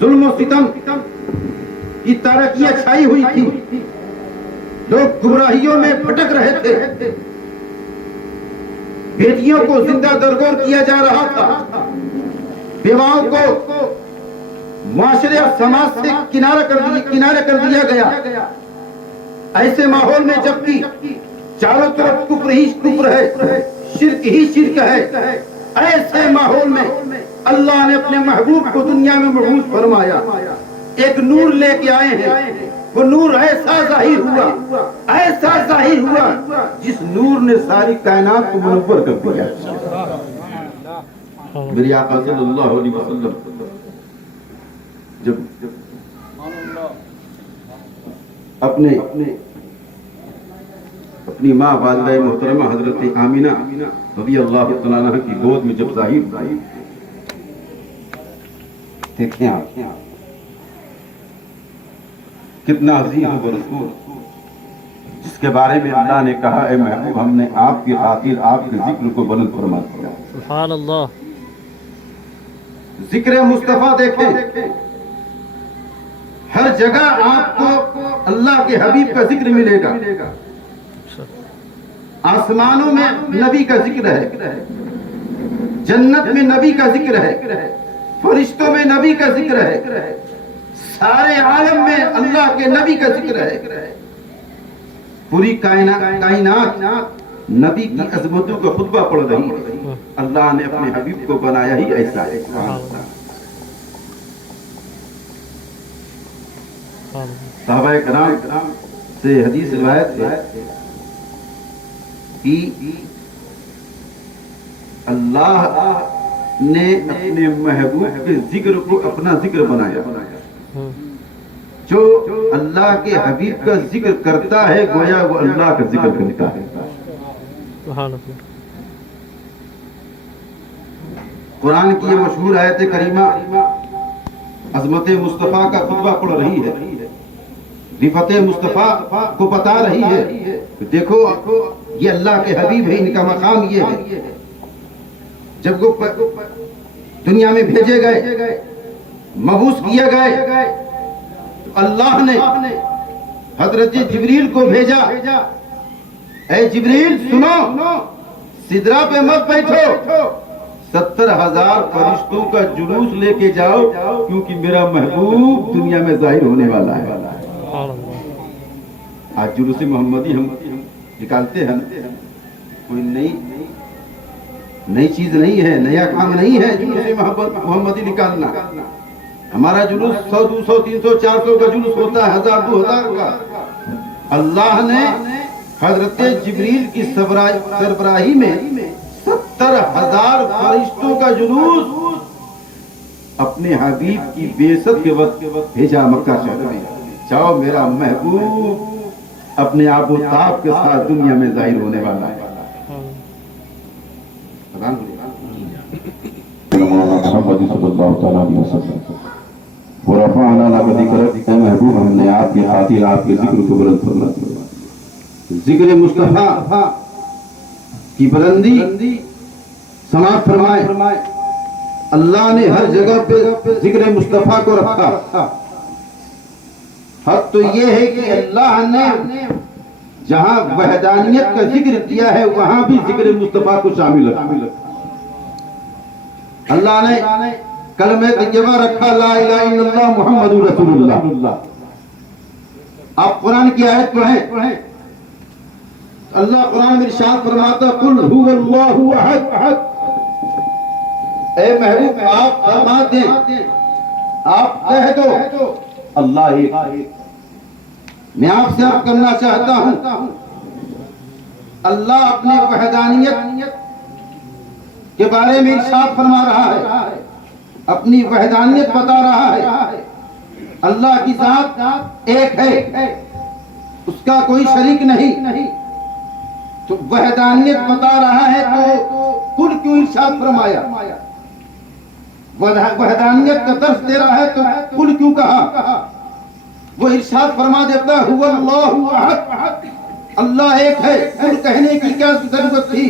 ظلم و ستم کی تاریکیاں چھائی ہوئی تھی، لوگ گمراہیوں میں بھٹک رہے تھے، بیٹیوں کو زندہ درگور کیا جا رہا تھا، بیواؤں کو معاشرے اور سماج سے کنارہ کر دیا گیا۔ ایسے ماحول میں جبکہ چاروں طرف کفر ہی کفر ہے، شرک ہی شرک ہے، ایسے ماحول میں اللہ نے اپنے محبوب کو دنیا میں مبعوث فرمایا، ایک نور لے کے آئے ہیں۔ وہ نور ایسا ظاہر ہوا جس نور نے ساری کائنات کو منور کر دیا۔ میری آقا صلی اللہ علیہ وسلم جب اپنی ماں والدہ محترمہ حضرت آمینہ رضی اللہ تعالیٰ عنہ کی گود میں جب ظاہر دیکھیں آپ کتنا عظیم و رسول، جس کے بارے میں اللہ نے کہا اے محبوب ہم نے آپ کی خاطر آپ کے ذکر کو بلند فرما دیا۔ سبحان اللہ۔ ذکر مصطفیٰ دیکھیں، ہر جگہ آپ کو اللہ کے حبیب کا ذکر ملے گا۔ آسمانوں میں نبی کا ذکر ہے، جنت میں نبی کا ذکر ہے، فرشتوں میں نبی کا ذکر ہے، سارے عالم میں اللہ کے نبی کا ذکر ہے۔ پوری کائنات نبی کی عظمتوں کا خطبہ پڑھ رہی ہے۔ اللہ نے اپنے حبیب کو بنایا ہی ایسا ہے۔ صحابہ کرام سے حدیث روایت ہے کہ اللہ نے اپنے محبوب کے ذکر کو اپنا ذکر بنایا۔ جو اللہ کے حبیب کا ذکر کرتا ہے گویا وہ اللہ کا ذکر کرتا ہے۔ قرآن کی یہ مشہور آیت کریمہ عظمت مصطفیٰ کا خطبہ پڑھ رہی ہے، رفعت مصطفیٰ کو بتا رہی ہے۔ دیکھو یہ اللہ کے حبیب ہے، ان کا مقام یہ ہے۔ جب وہ دنیا میں بھیجے گئے، مبعوث کیے گئے، تو اللہ نے حضرت جبریل کو بھیجا، اے جبریل سنو، سدرہ پہ مت بیٹھو، 70,000 فرشتوں کا جلوس لے کے جاؤ، کیونکہ میرا محبوب دنیا میں ظاہر ہونے والا ہے۔ آج جلوس محمدی ہم نکالتے ہیں، کوئی نئی چیز نہیں ہے، نیا کام نہیں ہے جلوس محمدی نکالنا۔ ہمارا جلوس 100 200 300 400 کا جلوس ہوتا ہے، 1000 2000 کا۔ اللہ نے حضرت جبریل کی سربراہی میں 70,000 فرشتوں کا جلوس اپنے حبیب کی بعثت کے وقت بھیجا مکہ شہر میں۔ جاؤ میرا محبوب اپنے آب و تاب کے ساتھ دنیا میں ظاہر ہونے والا ہے۔ محمد صلی اللہ تعالیٰ علیہ وسلم ورفعنا لك ذکرک، اے محبوب ہم نے آپ کی خاطر آپ کے ذکر کو بلند فرما دیا۔ ذکر مصطفیٰ کی بلندی سماعت فرمائے۔ اللہ نے ہر جگہ پہ ذکر مصطفیٰ کو رکھا۔ حق تو یہ ہے کہ اللہ نے جہاں وحدانیت کا ذکر کیا ہے وہاں بھی ذکر مصطفیٰ کو شامل رکھا۔ اللہ نے کلمہ طیبہ رکھا، لا الہ الا اللہ محمد رسول اللہ۔ آپ قرآن کی آیت پڑھیں، اللہ قرآن میں ارشاد فرماتا قل هو اللہ احد۔ اے محبوب آپ فرما دیں، آپ کہہ دو اللہ ایک۔ میں آپ سے عرض کرنا چاہتا ہوں اللہ اپنی وحدانیت کے بارے میں ارشاد فرما رہا ہے، اپنی وحدانیت بتا رہا ہے۔ اللہ کی ذات ایک ہے، اس کا کوئی شریک نہیں، تو وحدانیت بتا رہا ہے تو کل کیوں ارشاد فرمایا؟ وحدانیت کا درس دے رہا ہے تو کل کیوں کہا؟ وہ ارشاد فرما دیتا هو اللہ احد، اللہ ایک ہے، کل کہنے کی کیا ضرورت تھی؟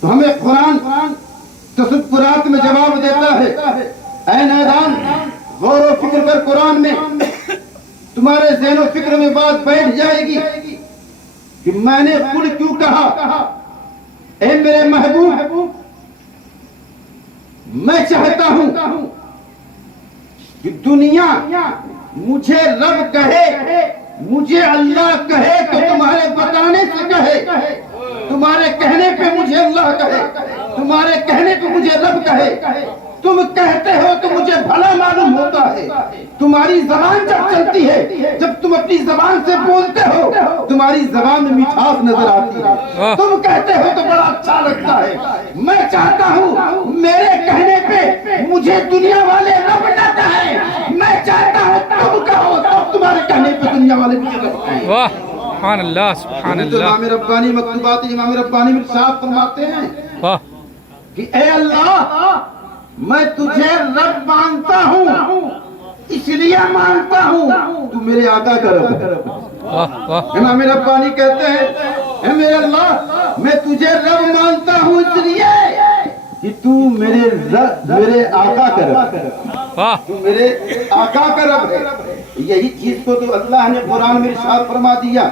تو ہمیں قرآن تصورات میں جواب دیتا ہے اے نادان غور و فکر کر قرآن میں تمہارے ذہن و فکر میں بات بیٹھ جائے گی کہ میں نے قل کیوں کہا. اے میرے محبوب میں چاہتا ہوں کہ دنیا مجھے رب کہے مجھے اللہ کہے تو تمہارے بتانے سے کہے, تمہارے کہنے پہ مجھے اللہ کہے, تمہارے کہنے پہ مجھے رب کہے. تم کہتے ہو تو مجھے بھلا معلوم ہوتا ہے. تمہاری زبان جب چلتی ہے, جب تم اپنی زبان سے بولتے ہو, تمہاری زبان میں مٹھاس نظر آتی ہے. تم کہتے ہو تو بڑا اچھا لگتا ہے. میں چاہتا ہوں میرے کہنے پہ مجھے دنیا والے رب نہ کہیں. میں چاہتا ہوں تم کہو تب تمہارے کہنے پہ دنیا والے مجھے رب کہیں. واہ سبحان اللہ سبحان اللہ. امام ربانی مکتوبات امام ربانی میں ارشاد فرماتے ہیں واہ کہ اے اللہ میں تجھے رب مانتا ہوں, اس لیے مانتا ہوں تو میرے آقا کا رب ہے. واہ واہ امام ربانی کہتے ہیں اے میرے اللہ میں تجھے رب مانتا ہوں اس لیے کہ تو میرے آقا کا رب ہے, واہ تو میرے آقا کا رب ہے. یہی چیز کو تو اللہ نے قرآن میں ارشاد فرما دیا.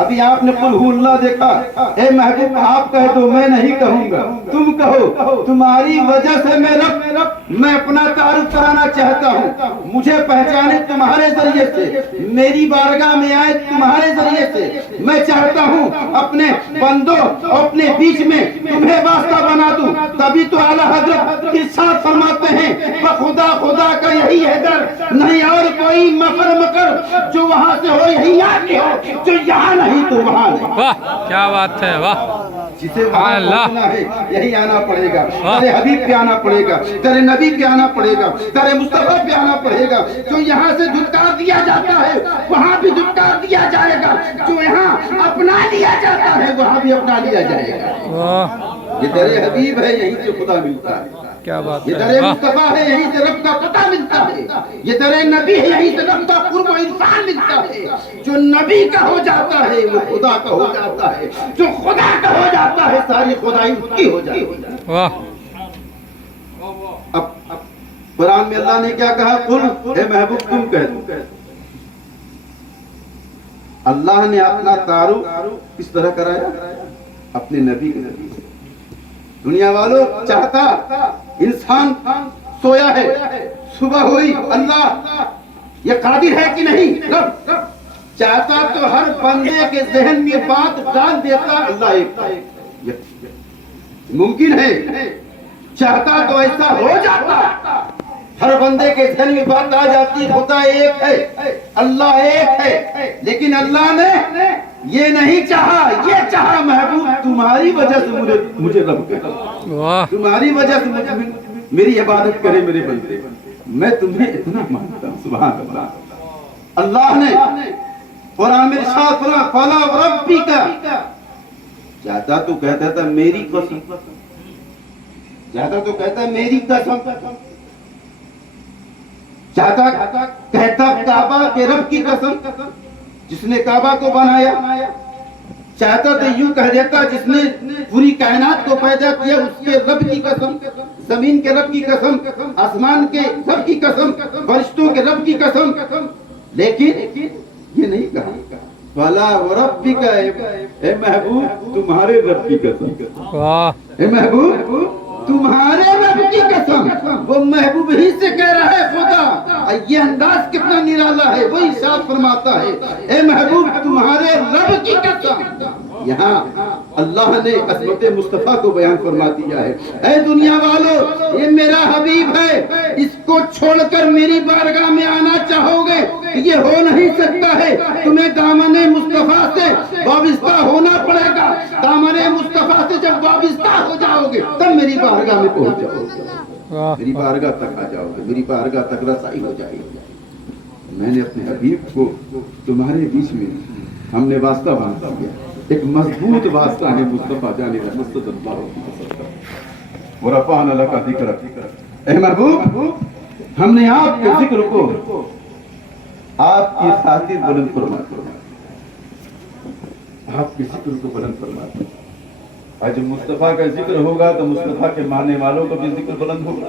ابھی آپ نے قل ہو اللہ دیکھا. اے محبوب آپ کہے تو میں نہیں کہوں گا, تم کہو. تمہاری وجہ سے میں اپنا تعارف کرانا چاہتا ہوں. مجھے پہچانے تمہارے ذریعے سے, میری بارگاہ میں آئے تمہارے ذریعے سے. میں چاہتا ہوں اپنے بندوں اور اپنے بیچ میں تمہیں واسطہ بنا دوں. تبھی تو اعلیٰ حضرت ارشاد فرماتے ہیں خدا خدا کا یہی ہے در, نہیں اور کوئی مکر جو وہاں سے ہو یہی یہاں کی ہو, جو یہاں نہیں تو وہاں نہیں. واہ کیا بات ہے. واہ جسے وہاں پہنچنا ہے یہی آنا پڑے گا. تیرے حبیب پہ آنا پڑے گا, تیرے نبی پہ آنا پڑے گا, تیرے مصطفیٰ پہ آنا پڑے گا. جو یہاں سے دھتکار دیا جاتا ہے وہاں بھی دھتکار دیا جائے گا. جو یہاں اپنا لیا جاتا ہے وہاں بھی اپنا لیا جائے گا. واہ یہ تیرے حبیب ہے یہیں سے خدا ملتا ہے. کیا بات یہ ہے. تیرے واہ مصطفیٰ ہے یہیں سے رب کا پتہ ملتا ہے. یہ تیرے نبی ہے یہیں سے رب کا قرب و عرفان ملتا ہے. جو نبی کا ہو جاتا ہے وہ خدا کا ہو جاتا ہے. جو خدا کا ہو جاتا ہے ساری خدائی اس کی ہو جاتی ہے. واہ اب قرآن میں اللہ نے کیا کہا, قل اے محبوب تم کہہ دو. اللہ نے اپنا تعارف کس طرح کرایا, اپنے نبی کے نبی سے. دنیا والوں چاہتا انسان سویا ہے, صبح ہوئی اللہ یہ قادر ہے کہ نہیں, رب چاہتا تو ہر بندے کے ذہن میں بات ڈال دیتا اللہ ایک. ممکن ہے چاہتا تو ایسا ہو جاتا, ہر بندے کے ذہن میں بات آ جاتی خدا ایک ہے اللہ ایک ہے. لیکن اللہ نے یہ نہیں چاہا, یہ چاہا محبوب تمہاری وجہ سے مجھے رب کہے, واہ تمہاری وجہ سے میری عبادت کرے میرے بندے. میں تمہیں اتنا مانتا ہوں. سبحان اللہ. اللہ نے قرآن میں ارشاد فرمایا فلا ربی کا, چاہتا تو کہتا تھا میری قسم, چاہتا تو کہتا میری قسم, چاہتا کہتا کعبہ کے رب کی قسم جس نے کعبہ کو بنایا. چاہتا تو یوں کہہ دیتا جس نے پوری کائنات کو پیدا کیا اس کے رب کی قسم, زمین کے رب کی قسم, آسمان کے رب کی قسم, فرشتوں کے رب کی قسم. لیکن یہ نہیں کہا فلا وربک, اے محبوب تمہارے رب کی قسم. واہ اے محبوب تمہارے رب کی قسم. وہ محبوب ہی سے کہہ رہا ہے خدا. یہ انداز کتنا نرالا ہے. وہ ارشاد فرماتا ہے اے محبوب تمہارے رب کی قسم. یہاں اللہ نے عظمت مصطفیٰ کو بیان فرما دیا ہے. اے دنیا والو یہ میرا حبیب ہے, اس کو چھوڑ کر میری بارگاہ میں آنا چاہو گے یہ ہو نہیں سکتا ہے. تمہیں دامن مصطفیٰ سے وابستہ ہونا پڑے گا. دامن مصطفیٰ سے جب وابستہ ہو جاؤ گے تب میری بارگاہ میں پہنچ جاؤ گے, میری بارگاہ تک آ جاؤ گے, میری بارگاہ تک رسائی ہو جائے گی. میں نے اپنے حبیب کو تمہارے بیچ میں ہم نے واسطہ باندھ دیا. ایک مضبوط واسطہ ہے مصطفیٰ جانب رحمت صلی اللہ علیہ وسلم. ورفعنا لک ذکرک. اے محبوب ہم نے آپ کے ذکر کو آپ کی خاطر بلند فرمایا, آپ کے ذکر کو بلند فرمایا. اور جب مصطفیٰ کا ذکر ہوگا تو مصطفیٰ کے ماننے والوں کا بھی ذکر بلند ہوگا.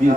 20,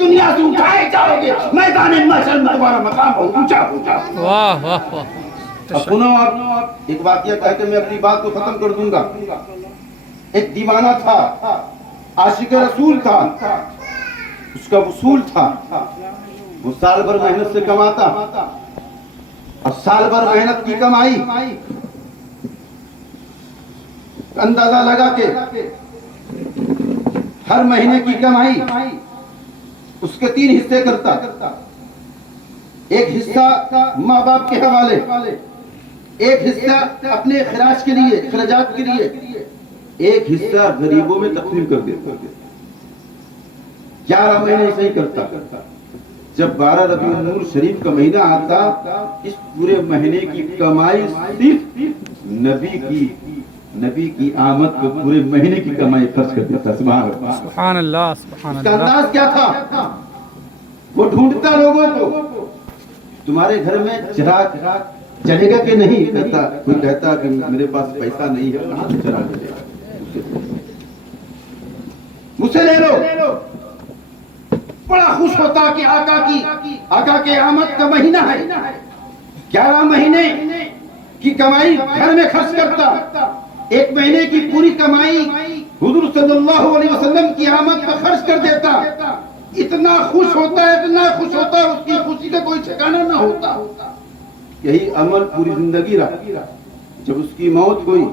دنیا سے اٹھائے جاؤ گے، میدان محشر میں تمہارا مقام بہت اونچا ہوگا۔ واہ واہ واہ، اب سنو، آپ ایک واقعہ کہہ کے میں اپنی بات کو ختم کر دوں گا۔ ایک دیوانہ تھا، عاشق رسول تھا، اس کا وصول تھا، وہ سال بھر محنت سے کماتا، اور سال بھر محنت کی کمائی اندازہ لگا کے ہر مہینے کی کمائی اس کے 3 حصے کرتا۔ ایک حصہ ماں باپ کے حوالے، ایک حصہ اپنے خراج کے لیے، خراجات کے لیے، ایک حصہ غریبوں میں تقسیم کر دیتا۔ 11 مہینے ایسے ہی کرتا۔ جب 12 ربیع النور شریف کا مہینہ آتا، اس پورے مہینے کی کمائی صرف نبی کی آمد کو پورے مہینے کی کمائی خرچ کر دیتا۔ سبحان اللہ، سبحان اللہ سبحان اس کا اللہ۔ انداز کیا تھا؟ وہ ڈھونڈتا لوگوں کو، تمہارے گھر میں چراغ چلے گا کہ نہیں؟ کہتا، کوئی کہتا کہ میرے پاس پیسہ نہیں ہے، کہاں سے چراغ چلے گا؟ مجھ سے لے لو۔ بڑا خوش ہوتا کہ آقا کے آمد کا مہینہ ہے، 11 مہینے کی کمائی گھر میں خرچ کرتا، 1 مہینے کی پوری کمائی حضور صلی اللہ علیہ وسلم کی آمد پر خرچ کر دیتا۔ اتنا خوش ہوتا، اتنا خوش ہوتا، اس کی خوشی کا کوئی ٹھکانہ نہ ہوتا۔ یہی عمل پوری زندگی رہا۔ جب اس کی موت ہوئی،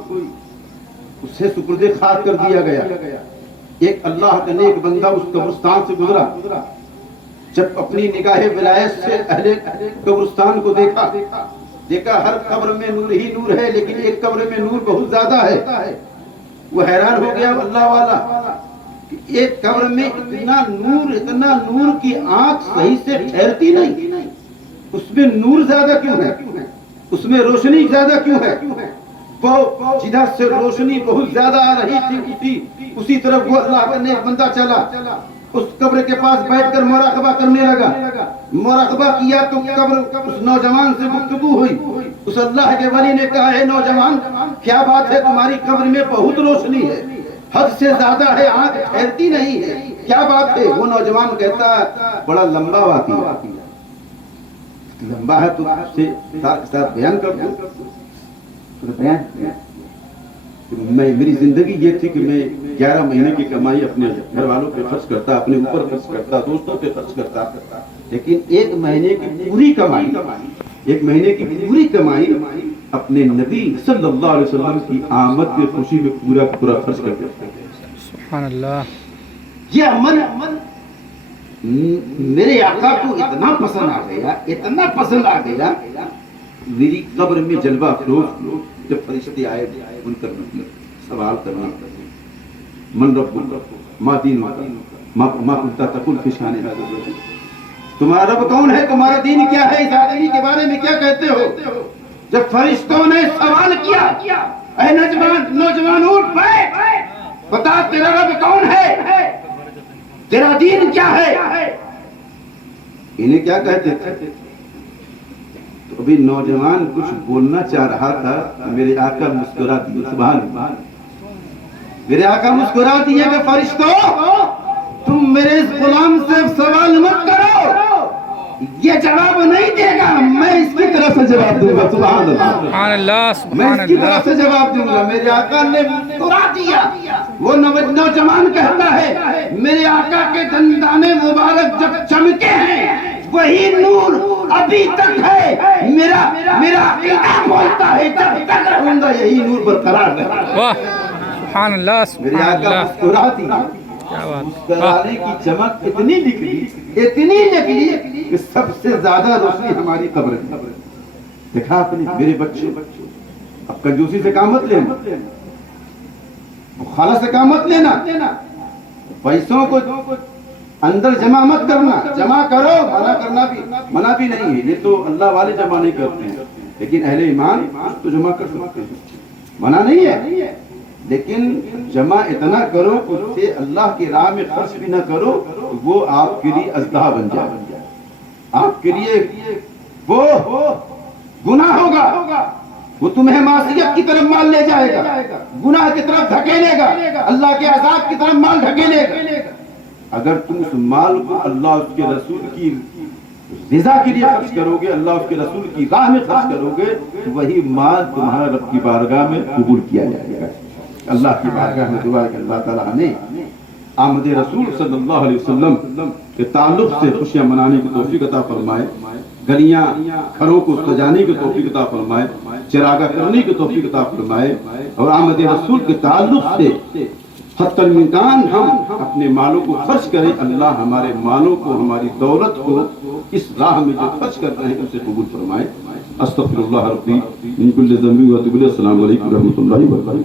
اسے سپرد خاک کر دیا گیا۔ ایک اللہ کا نیک بندہ اس قبرستان سے گزرا، جب اپنی نگاہ ولایت سے اہل قبرستان کو دیکھا ہر قبر میں نور ہی نور ہے، لیکن ایک قبر میں نور بہت زیادہ ہے۔ وہ حیران ہو گیا اللہ والا کہ ایک قبر میں اتنا نور کی آنکھ صحیح سے ٹھہرتی نہیں، اس میں نور زیادہ کیوں ہے؟ اس میں روشنی زیادہ کیوں ہے؟ وہ جدھر سے روشنی بہت زیادہ آ رہی تھی، اسی طرف وہ اللہ کا نیک بندہ چلا، اس قبر کے پاس بیٹھ کر مراقبہ کرنے لگا۔ مراقبہ کیا تو قبر اس نوجوان سے گفتگو ہوئی۔ اس اللہ کے ولی نے کہا، اے نوجوان، کیا بات ہے؟ تمہاری قبر میں بہت روشنی ہے، حد سے زیادہ ہے، آنکھ ٹھہرتی نہیں ہے، کیا بات ہے؟ وہ نوجوان کہتا ہے، بڑا لمبا واقعہ، لمبا ہے تو آپ سے ساتھ بیان کر دوں۔ میری زندگی یہ تھی کہ میں 11 مہینے کی کمائی اپنے گھر والوں پہ خرچ کرتا، اپنے اوپر خرچ کرتا، دوستوں پہ خرچ کرتا، لیکن 1 مہینے کی پوری کمائی، 1 مہینے کی پوری کمائی اپنے نبی صلی اللہ علیہ وسلم کی آمد کی خوشی میں پورا خرچ کر دیتا۔ سبحان اللہ۔ یہ عمل میرے آقا کو اتنا پسند آ گیا، اتنا پسند آ گیا، میری قبر میں جلوہ افروز جب فرشتے آئے ان کر سوال کرنا، من ربک ما دینک ما کنت تقول فی شان ھذا الرجل، تمہارا رب کون ہے، تمہارا دین کیا ہے، اس آدمی کے بارے میں کیا کہتے ہو؟ جب فرشتوں نے سوال کیا، اے نوجوان اٹھ بیٹھ، بتا تیرا رب کون ہے، تیرا دین کیا ہے؟ انہیں کیا کہتے تھے؟ تو ابھی نوجوان کچھ بولنا چاہ رہا تھا، میرے آقا مسکرا دیے، سبحان اللہ، میرے آقا مسکرا دیے کہ فرشتوں تم میرے اس غلام سے سوال مت کرو، یہ جواب نہیں دے گا، میں اس کی طرف سے جواب دوں گا، سبحان اللہ، سبحان اللہ میں سبحان اس کی اللہ۔ طرف سے جواب دوں گا۔ میرے آقا نے مسکرا دیا۔ وہ نوجوان کہتا ہے، میرے آقا کے دندان مبارک جب چمکے ہیں، وہی نور ابھی تک ہے، میرا عقیدہ بولتا ہے جب تک رہوں گا یہی نور برقرار رہے گا۔ واہ، سبحان اللہ میرے سبحان آقا اللہ۔ مسکرا دی، کیا بات، مسکرانے کی چمک اتنی نکلی کہ سب سے زیادہ روشنی ہماری قبر ہے۔ دیکھا اپنی میرے بچے، اب کنجوسی سے کام مت لینا، خالہ سے کام مت لینا، پیسوں کو اندر جمع مت کرنا، جمع کرو، منع بھی نہیں ہے، یہ تو اللہ والے جمع نہیں کرتے ہیں، لیکن اہل ایمان تو جمع کر سکتے ہیں، منع نہیں ہے، لیکن جمع اتنا کرو کہ اس سے اللہ کی راہ میں خرچ بھی نہ کرو، وہ آپ کے لیے اژدہا بن جائے، آپ کے لیے وہ گناہ ہوگا، وہ تمہیں معصیت کی طرف مال لے جائے گا، گناہ کی طرف دھکیلے گا، اللہ کے عذاب کی طرف مال دھکیلے گا۔ اگر تم اس مال کو اللہ اس کے رسول کی رضا کے لیے خرچ کرو گے، اللہ اس کے رسول کی راہ میں خرچ کرو گے، تو وہی مال تمہارا رب کی بارگاہ میں قبول کیا جائے گا۔ اللہ کی بارگاہ میں دعا ہے کہ اللہ تعالیٰ نے آمد رسول صلی اللہ علیہ وسلم کے تعلق سے خوشیاں منانے کی توفیق عطا فرمائے، گلیاں گھروں کو سجانے کی توفیق عطا فرمائے، چراغاں کرنے کی توفیق عطا فرمائے، اور آمد رسول کے تعلق سے حتی الامکان ہم اپنے مالوں کو خرچ کریں۔ اللہ ہمارے مالوں کو، ہماری دولت کو اس راہ میں جو خرچ کر رہے ہیں اسے قبول فرمائے۔ استغفر اللہ ربی من کل ذنب و اتوب الیہ۔ السلام علیکم و رحمۃ اللہ وبرکاتہ۔